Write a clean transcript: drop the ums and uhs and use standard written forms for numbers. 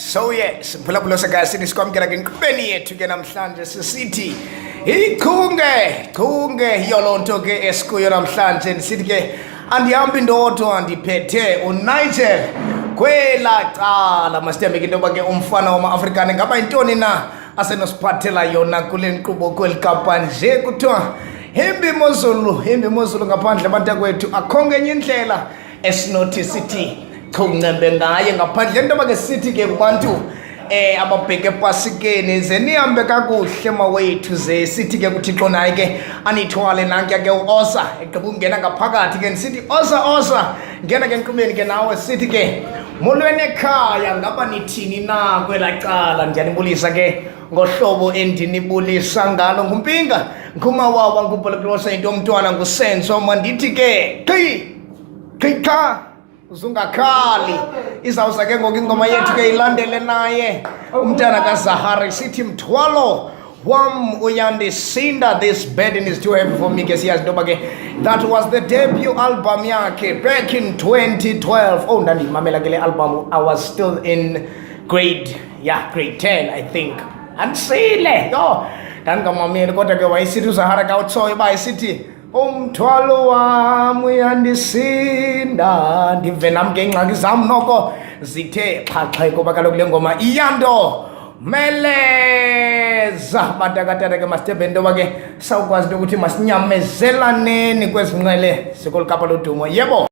So yes, Pablo sakasi niskwamkela ke nkqubeni yethu ke namhlanje sisithi ichunge yolonto ke esikuyo namhlanje nisithi ke andihambi ndodwa andiphethe uNigel kwela cala masithembe ke into yoba ke umfana wama-Afrikane ngaba yintoni na asenosiphathela yona kule nkqubo kweli kapa nje kuthiwa hembi mozulu ngaphandle abantakwethu akho ngenye indlela esinothi sithi chungembe ngaye ngaphandle into ke sithi ke kubantu ababheke epasikeni ze nihambe kakuhle mawethu ze sithi ke kuthixo naye ke anithwale nankuya ke uosa egqiba ungena ngaphakathi ke nisithi osa ngena ke enkqubeni ke nawe sithi ke molweni ekhaya ngaba nithini na kwela cala ndiyanibulisa ke ngohlobo endinibulisa ngalo ngumpinga ngumawawa ngubholoklosa into yomntwana ngusenso mandithi ke qha uzungakhali izawuza ke ngoku ingoma yethu ke ilandele naye umntana kazahari sithi mthwalo wam uyandisinda, this burden is too heavy for me ke siyazi into yoba ke that was the debut album yakhe back in 2012. Oh, ndandiyimamela ke le album I was still in grade 10 I think andisile yo ndandikamameli kodwa ke wayesithi uzahara kawutsoyo uba isithi umthwalo wam uyandisinda ndive nam ke ingxaki zam noko zithe xhaxhe kuba kaloku le ngoma iyanto meleza batakatata ke masithembe into yoba ke sawukwazi into yokuthi masinyamezelaneni kwezi nqele sikolikapa lodumo yebo.